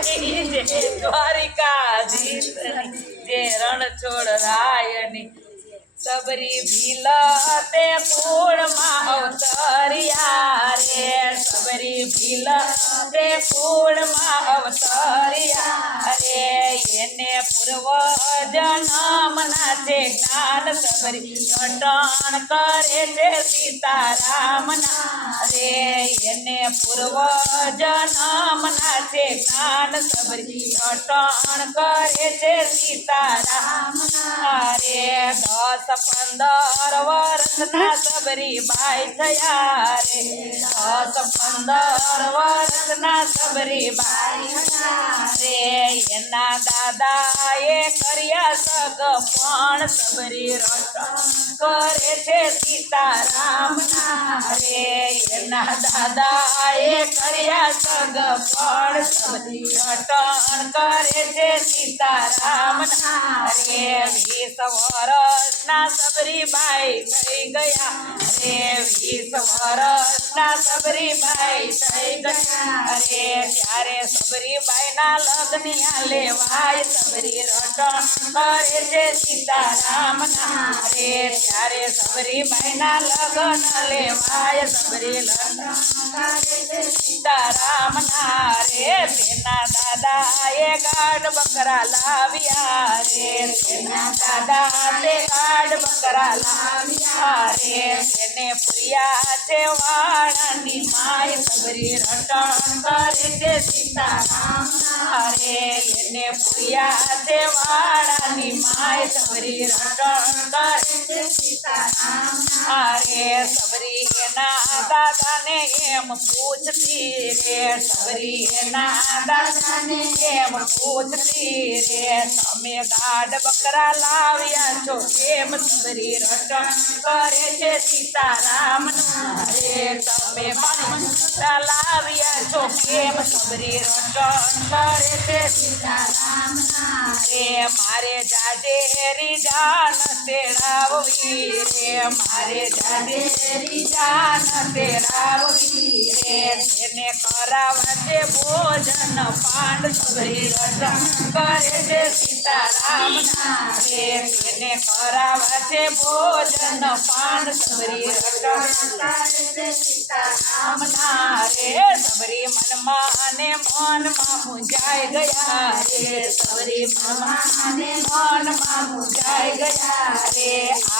જે દ્વારિકાધીશની જે રણછોડ રાયની સબરી ભીલા તે કુળમાં અવતર્યા રે સબરી ભીલા તે કુળમાં અવતર્યા રે એને પૂર્વ જન્મના છે જ્ઞાન સબરી રટણ કરે છે સીતારામના રે એને પૂર્વ જન્મના છે જ્ઞાન સબરી રટણ કરે છે સીતારામના રે 10-15 વર્ષના સબરી બાઈ થયા રે 10-15 વર્ષના સબરી બાઈ રે એના દાદાએ કર્યા સગ પણ સબરી રટણ કરે છે સીતારામના રે એના દાદાએ કર્યા સગ પણ સબરી રટણ કરે છે સીતારામના રે 20 વર્ષના સબરી બાઈ થઈ ગયા રે 20 વર્ષના સબરી બાઈ થઈ ગયા રે ત્યારે સબરી બાઈના લગ્ન લેવાય સબરી રટણ કરે છે સીતારામના રે ત્યારે સબરી બાઈના લગ્ન લેવાય સબરી લગ્ન કરે છે સીતારામના રે તેના દાદાએ ગાઢ બકરા લાવ્યા રે તેના દાદા તે ગાઢ બકરા લાવ્યા રે તેને પ્રિયા છે વાળાની માય સબરી રટણ કરે છે સીતારામના રે એને પ્રિયા છે વાળાની માય સબરી રટણ કરે છે સીતારામના રે સબરી એના દાદાને એમ પૂછતી રે સબરી એના દાદાને એમ પૂછતી રે તમે ગાઢ બકરા લાવ્યા છો કેમ સબરી રટણ કરે છે સીતારામના રે તમે બકરા લાવ્યા છો કેમ સબરી રટણ કરે છે સીતારામના રે મારે જાડેરી જાન તેડાવવી રે મારે જાડેરી જાન તેડાવવી રે તેને કરાવવા છે ભોજન પાંડ સબરી રટણ કરે છે સીતારામના રે તેને કરાવવા છે ભોજન પાંડ સબરી રટણ કરે છે સીતારામના રે સબરી મનમાં ને મનમાં મૂંઝાઈ ગયા રે સબરી મનમાં ને મનમાં મૂંઝાઈ ગયા રે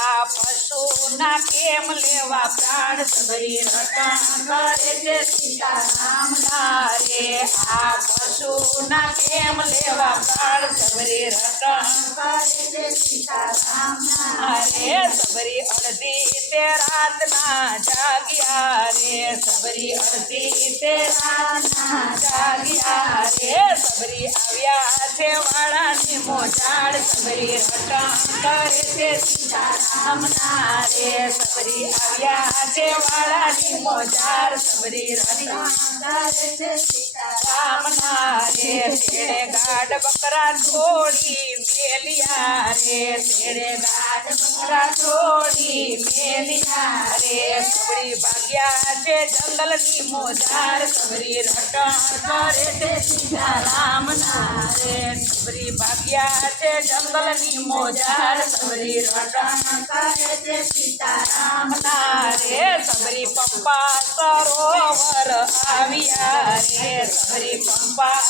આ પશુના કેમ લેવા પ્રાણ સબરી રટણ કરે છે સીતારામના રે આ પશુના કેમ લેવા પ્રાણ સબરી રટણ કરે છે સીતારામના રે સબરી અડધી તે રાતના જાગ્યા રે સબરી અડધી તે રાતના જાગ્યા રે સબરી આવ્યા છે વાળાની મોજાડ સબરી રટણ કરે છે સીતારામના રે સબરી આવ્યા છે વાળાની મોજાડ સબરી રટણ કરે છે સીતારામના રે તેડે ગાઢ બકરા છોડી મેલિયા રે તેડે ગાઢ બકરા છોડી મેલિયા રે સબરી ભાગ્યા છે જંગલની મોજાર સબરી રટણ કરે છે સીતારામના રે સબરી ભાગ્યા છે જંગલની મોજાર સબરી રટણ કરે છે સીતારામના રે સબરી પંપા સરોવર આવ્યા રે સબરી પંપા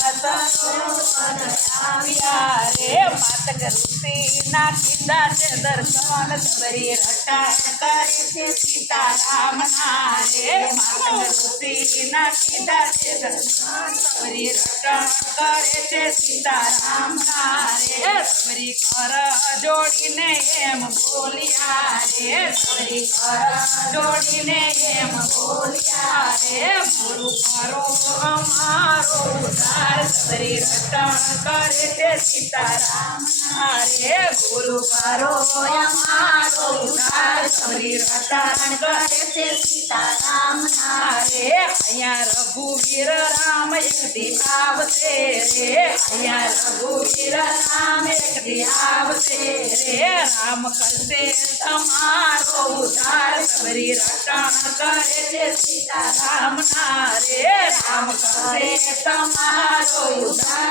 સરોવર આવ્યા રે માતંગ ઋષિના કીધા છે દર્શન સબરી રટણ કરે છે સીતારામના રે માતંગ ઋષિના કીધા છે દર્શન સબરી રટણ કરે છે સીતારામના રે સબરી કર જોડીને એમ બોલ્યા રે સબરી કર જોડીને એમ બોલ્યા રે ગુરુ કરો અમારો ઉદ્ધાર સબરી રટણ કરે છે સીતારામના રે ગુરુ કરો અમારો ઉદ્ધાર સબરી રટણ કરે છે સીતારામના રે અહીંયા રઘુવીર રામ એકદી આવશે રે અહીંયા રઘુવીર રામ એકદી આવશે રે રામ કરશે તમારો ઉદ્ધાર સબરી રટણ કરે છે સીતારામના રે રામ કરશે તમારો ઉદ્ધાર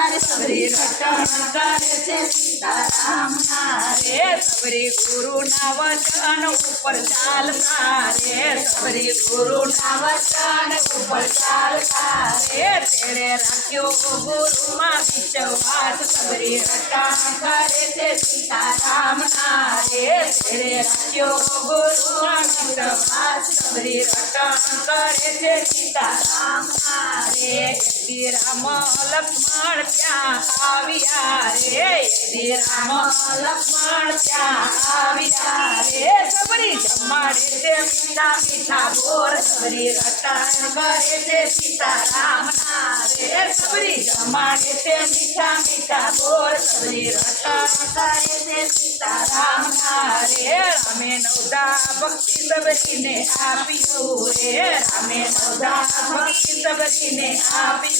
સબરી રટણ કરે છે સીતારામના રે સબરી ગુરુના વચન ઉપર ચાલતા રે સબરી ગુરુના વચન ઉપર ચાલતા રે તેણે રાખ્યો ગુરુમાં વિશ્વાસ સબરી રટણ કરે છે સીતારામના રે તેણે રાખ્યો ગુરુમાં વિશ્વાસ સબરી રટણ કરે છે સીતારામના રે શ્રી રામ લક્ષ્મણ ત્યાં આવ્યા રે શ્રી રામ લક્ષ્મણ ત્યાં આવ્યા રે સબરી જમાડે છે મીઠા મીઠા બોર સબરી રટણ કરે છે સીતારામના રે સબરી જમાડે છે મીઠા મીઠા બોર સબરી રટણ કરે છે સીતારામના રે રામે નવદા ભક્તિ સબરીને આપ્યું રે રામે નવદા ભક્તિ સબરીને આપ્યું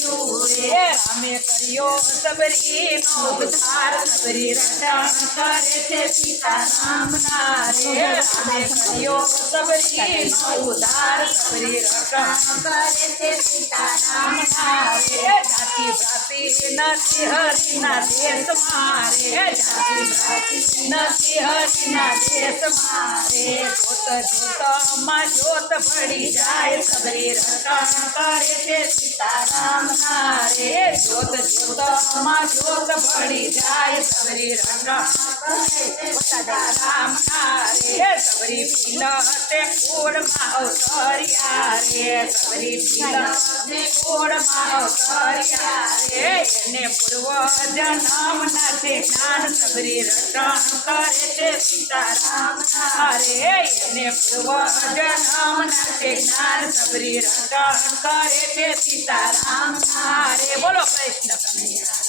રે રામે કર્યો સબરીનો ઉદ્ધાર સબરી રટણ કરે છે સીતારામના રે રામે કર્યો સબરીનો ઉદ્ધાર સબરી રટણ કરે છે સીતારામના રે જાતિ ભ્રાતિ નથી હરિના દેશમાં રે જાતિ ભ્રાતિ નથી હરિના દેશમાં રે જોત જોતમાં જોત પડી જાય સબરી રટણ કરે છે સીતારામના રે જોત જોતમાં જોત પડી જાય સબરી રટણ કરે છે સીતારામના રે સબરી પીલતે કુળમાં અવતર્યા રે સબરી પીલતે કુળમાં અવતર્યા રે એને પૂર્વ જન્મના છે જ્ઞાન સબરી રટણ કરે છે સીતારામના રે એને પૂર્વ જન્મના છે જ્ઞાન સબરી રટણ કરે છે સીતારામના રે બોલો કૃષ્ણ